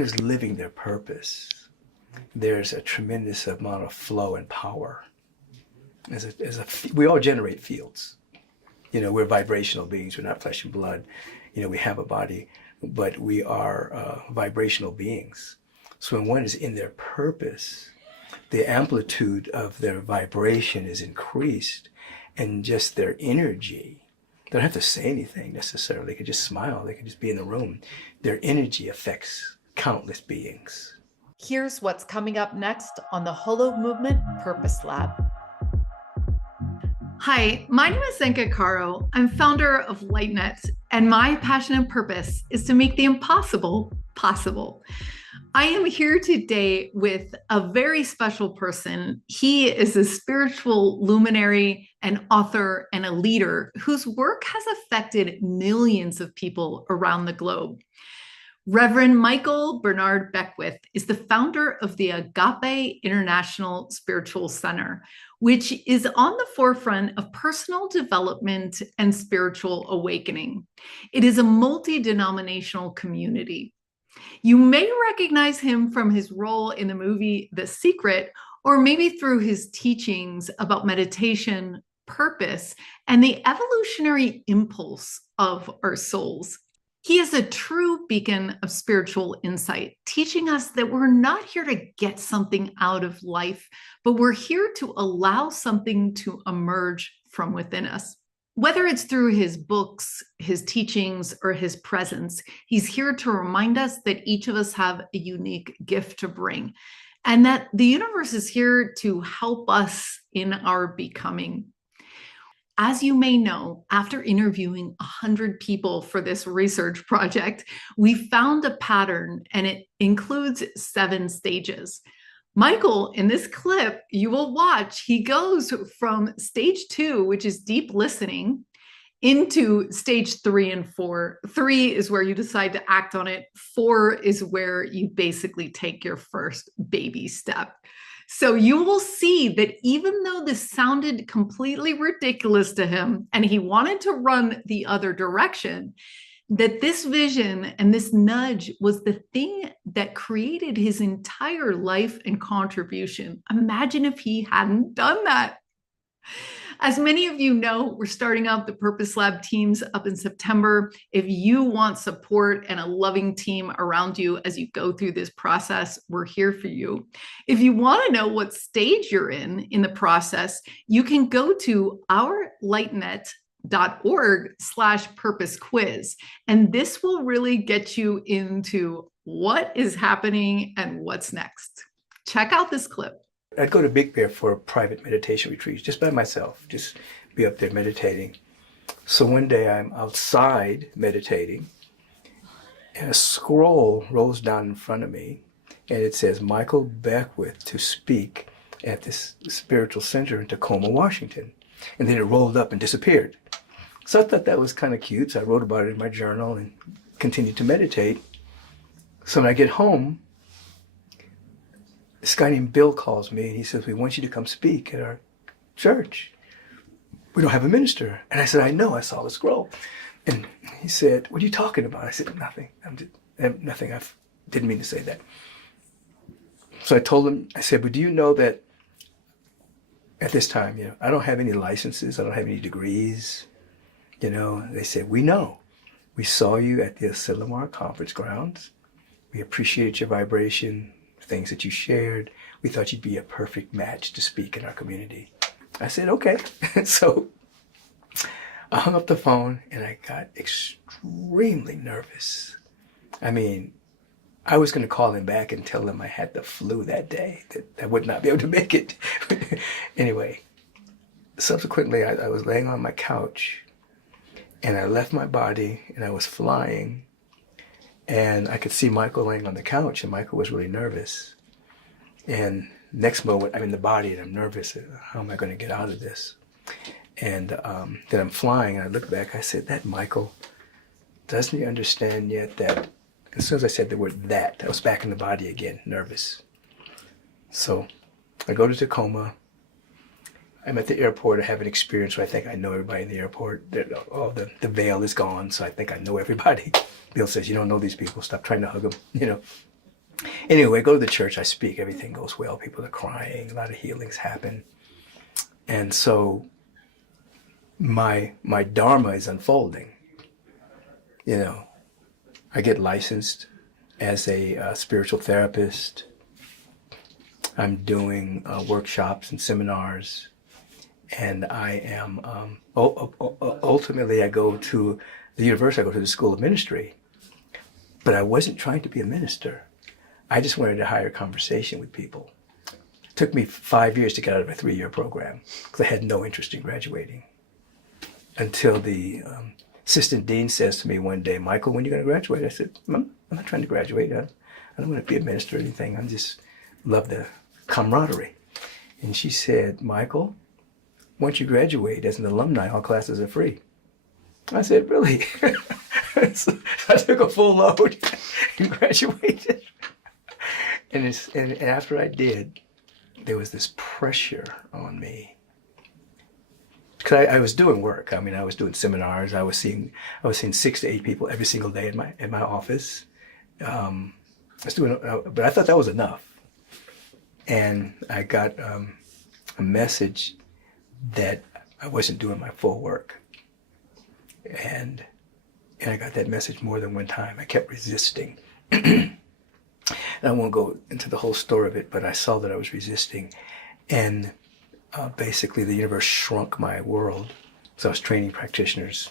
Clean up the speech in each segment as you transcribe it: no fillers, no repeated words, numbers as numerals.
one is living their purpose, there's a tremendous amount of flow and power. We all generate fields. We're vibrational beings. We're not flesh and blood. We have a body, but we are vibrational beings. So when one is in their purpose, the amplitude of their vibration is increased, and just their energy. They don't have to say anything necessarily. They can just smile. They can just be in the room. Their energy affects countless beings. Here's what's coming up next on the Holo Movement Purpose Lab. Hi, my name is Zenka Caro. I'm founder of LightNet, and my passion and purpose is to make the impossible possible. I am here today with a very special person. He is a spiritual luminary, an author, and a leader whose work has affected millions of people around the globe. Reverend Michael Bernard Beckwith is the founder of the Agape International Spiritual Center, which is on the forefront of personal development and spiritual awakening. It is a multi-denominational community. You may recognize him from his role in the movie The Secret, or maybe through his teachings about meditation, purpose, and the evolutionary impulse of our souls. He is a true beacon of spiritual insight, teaching us that we're not here to get something out of life, but we're here to allow something to emerge from within us. Whether it's through his books, his teachings, or his presence, he's here to remind us that each of us have a unique gift to bring, and that the universe is here to help us in our becoming. As you may know, after interviewing 100 people for this research project, we found a pattern, and it includes 7 stages. Michael, in this clip you will watch, he goes from stage 2, which is deep listening, into stage 3 and 4. 3 is where you decide to act on it. 4 is where you basically take your first baby step. So you will see that even though this sounded completely ridiculous to him and he wanted to run the other direction, that this vision and this nudge was the thing that created his entire life and contribution. Imagine if he hadn't done that. As many of you know, we're starting out the Purpose Lab teams up in September. If you want support and a loving team around you as you go through this process, we're here for you. If you want to know what stage you're in the process, you can go to ourlightnet.org/purpose quiz. And this will really get you into what is happening and what's next. Check out this clip. I'd go to Big Bear for private meditation retreats, just by myself, just be up there meditating. So one day I'm outside meditating, and a scroll rolls down in front of me, and it says, Michael Beckwith to speak at this spiritual center in Tacoma, Washington. And then it rolled up and disappeared. So I thought that was kind of cute, so I wrote about it in my journal and continued to meditate. So when I get home, this guy named Bill calls me and he says, we want you to come speak at our church. We don't have a minister. And I said, I know, I saw the scroll. And he said, what are you talking about? I said, nothing. Nothing. I didn't mean to say that. So I told him, I said, but do you know that at this time, I don't have any licenses. I don't have any degrees. They said, we know. We saw you at the Asilomar conference grounds. We appreciate your vibration, things that you shared. We thought you'd be a perfect match to speak in our community. I said, okay. So I hung up the phone and I got extremely nervous. I mean, I was going to call him back and tell him I had the flu that day, that I would not be able to make it. Anyway, subsequently, I was laying on my couch and I left my body and I was flying. And I could see Michael laying on the couch, and Michael was really nervous. And next moment, I'm in the body, and I'm nervous. How am I going to get out of this? And then I'm flying, and I look back. I said, that Michael, doesn't he understand yet that, as soon as I said the word that, I was back in the body again, nervous. So I go to Tacoma. I'm at the airport. I have an experience where I think I know everybody in the airport. The veil is gone, so I think I know everybody. Bill says, you don't know these people. Stop trying to hug them, Anyway, I go to the church, I speak, everything goes well. People are crying, a lot of healings happen. And so my dharma is unfolding. You know, I get licensed as a spiritual therapist. I'm doing workshops and seminars, and I am ultimately I go to the university. I go to the School of Ministry, but I wasn't trying to be a minister. I just wanted to hire conversation with people. It took me 5 years to get out of a 3-year program because I had no interest in graduating. Until the assistant dean says to me one day, "Michael, when are you going to graduate?" I said, I'm not trying to graduate. I don't want to be a minister or anything. I just love the camaraderie. And she said, "Michael, once you graduate as an alumni, all classes are free." I said, "Really?" So I took a full load and graduated. And after I did, there was this pressure on me. Because I was doing work. I mean, I was doing seminars. I was seeing 6 to 8 people every single day in my office. I was doing, but I thought that was enough. And I got a message that I wasn't doing my full work. And I got that message more than one time. I kept resisting. And I won't go into the whole story of it, but I saw that I was resisting. And basically the universe shrunk my world. So I was training practitioners.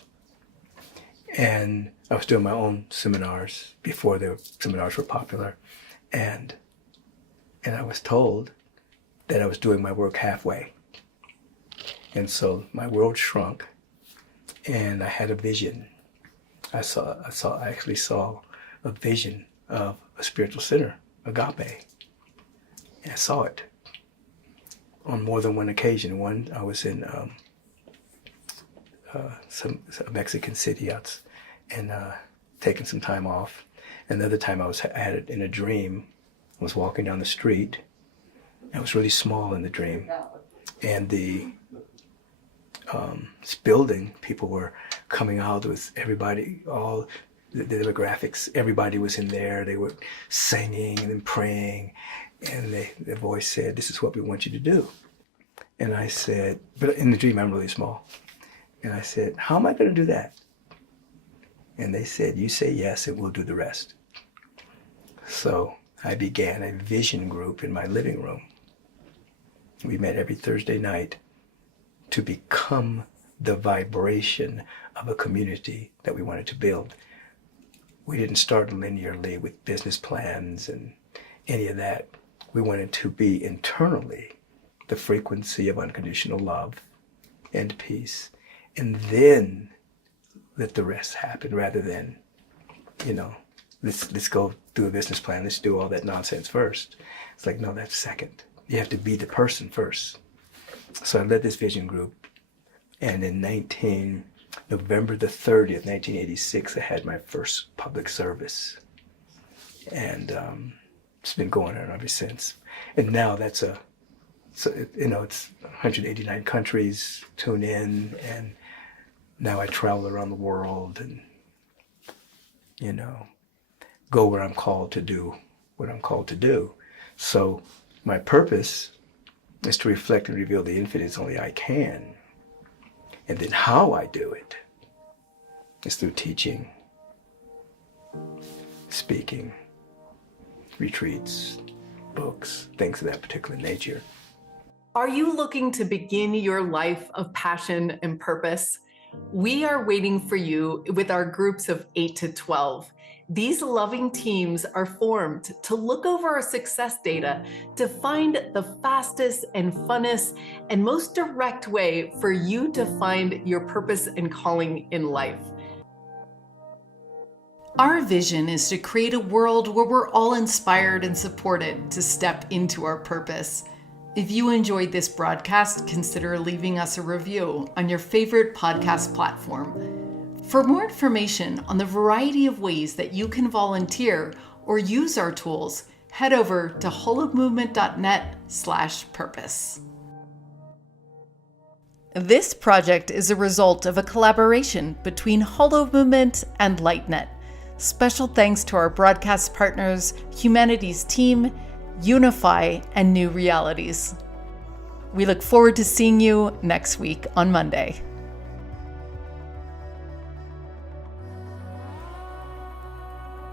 And I was doing my own seminars before the seminars were popular. And I was told that I was doing my work halfway. And so my world shrunk, and I had a vision. I actually saw a vision of a spiritual center, Agape. And I saw it on more than one occasion. One, I was in some Mexican city out and taking some time off. Another time I had it in a dream. I was walking down the street. I was really small in the dream. And this building, people were coming out with everybody, all the demographics, everybody was in there. They were singing and praying. And the voice said, "This is what we want you to do." And I said, but in the dream, I'm really small. And I said, "How am I going to do that?" And they said, "You say yes, and we'll do the rest." So I began a vision group in my living room. We met every Thursday night to become the vibration of a community that we wanted to build. We didn't start linearly with business plans and any of that. We wanted to be internally the frequency of unconditional love and peace, and then let the rest happen, rather than, let's go do a business plan, let's do all that nonsense first. It's like, no, that's second. You have to be the person first. So I led this vision group, and in November the 30th, 1986, I had my first public service. And it's been going on ever since. And now it's 189 countries tune in, and now I travel around the world and, go where I'm called to do what I'm called to do. So my purpose is to reflect and reveal the infinite as only I can. And then how I do it is through teaching, speaking, retreats, books, things of that particular nature. Are you looking to begin your life of passion and purpose? We are waiting for you with our groups of 8 to 12. These loving teams are formed to look over our success data to find the fastest and funnest and most direct way for you to find your purpose and calling in life. Our vision is to create a world where we're all inspired and supported to step into our purpose. If you enjoyed this broadcast, consider leaving us a review on your favorite podcast platform. For more information on the variety of ways that you can volunteer or use our tools, head over to holomovement.net/purpose. This project is a result of a collaboration between Holo Movement and LightNet. Special thanks to our broadcast partners, Humanities Team, Unify, and New Realities. We look forward to seeing you next week on Monday.